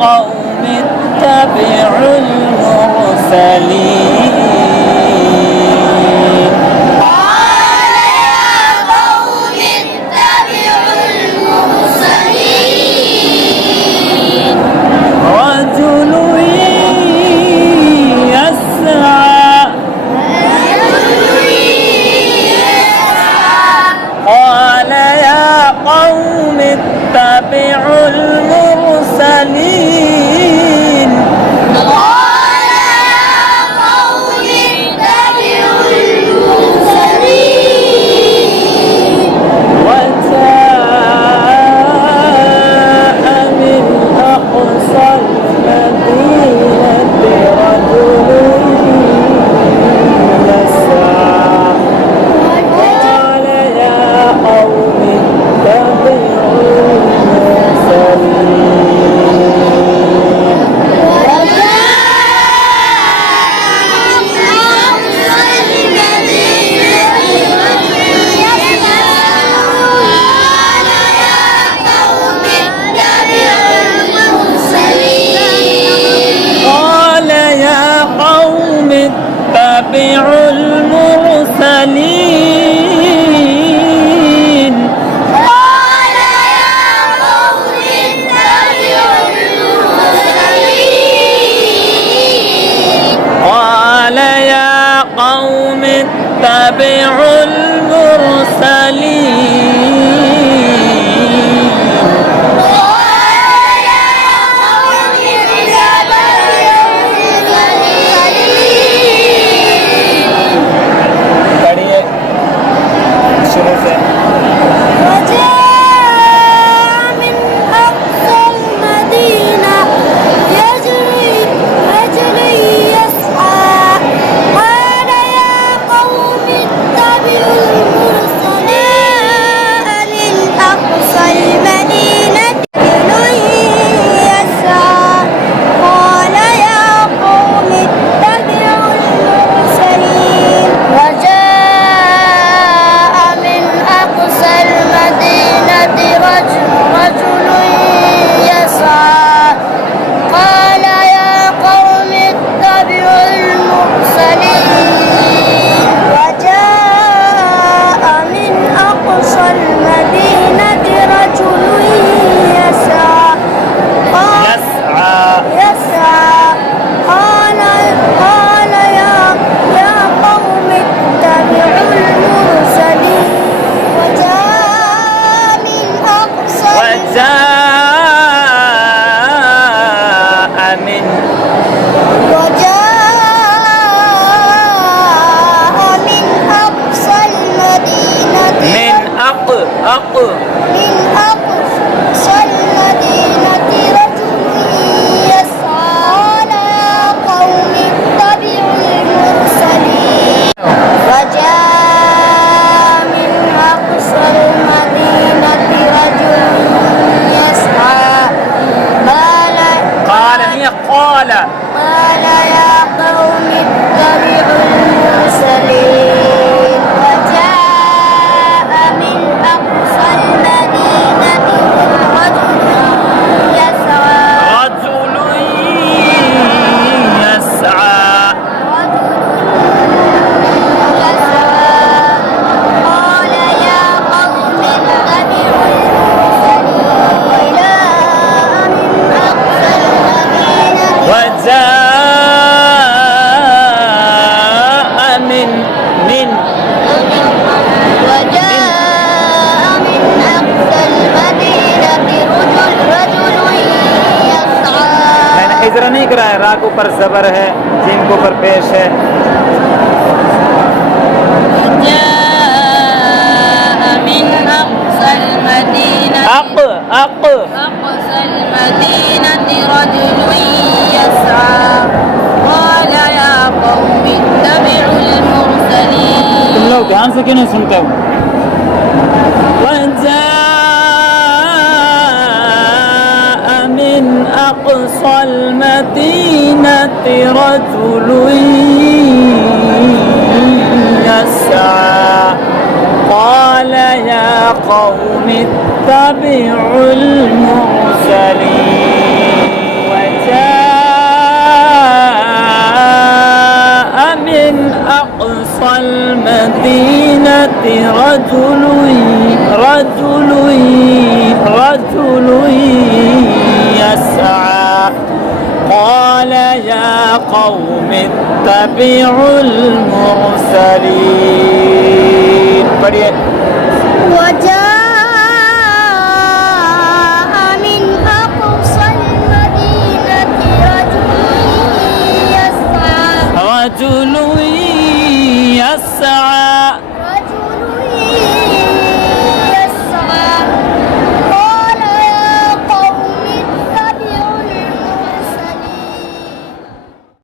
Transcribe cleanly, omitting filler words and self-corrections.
قوم اتبعوا المرسلين قال يا قوم اتبعوا المرسلين رجل يسعى قال يا قوم اتبعوا المرسلين قال يا قوم اتبعوا المرسلين وجاء من أقصى المدينة رجل يسعى قال يا قوم اتبعوا المرسلين قال يا قوم اتبعوا المرسلين قال يا قوم اتبعوا المرسلين पढ़िए शुरू से من أقصى المدينة يجري يسعى قال يا قوم اتبعوا المرسلين من أقصى المدينة يسعى قال يا قوم اتبعوا المرسلين وجاء من أقصى المدينة رجل يسعى قال يا قوم اتبعوا المرسلين وجاء من أقصى المدينة رجل يسعى يسعى قال يا قوم اتبعوا المرسلين وجاء من أقصى وجاء من أقصى المدينة من أق من أقصى المدينة رجل يسعى قال يا قوم اتبعوا المرسلين وجاء من أقصى المدينة رجل يسعى قال هي قال قال يا قوم اتبعوا المرسلين وجاء من أقصى المدينة رجل يسعى رجل يسعى قال يا قوم اتبعوا المرسلين وجاء من أقصى المدينة وجاء من وجاء من أقصى المدينة رجل يسعى मैंने इजरा नहीं कराया रा के ऊपर जबर है जिन के ऊपर पेश है جاء من أقصى المدينة أقصى أقصى المدينة رجل يسعى قال يا قوم اتبعوا المرسلين तुम लोग ध्यान से क्यों नहीं सुनते हो وجاء من أقصى المدينة رجل يسعى قال يا قوم اتبعوا المرسلين المدينة رجل يسعى قال يا قوم اتبعوا المرسلين. पढ़िए. وجاء من أقصى المدينة رجل يسعى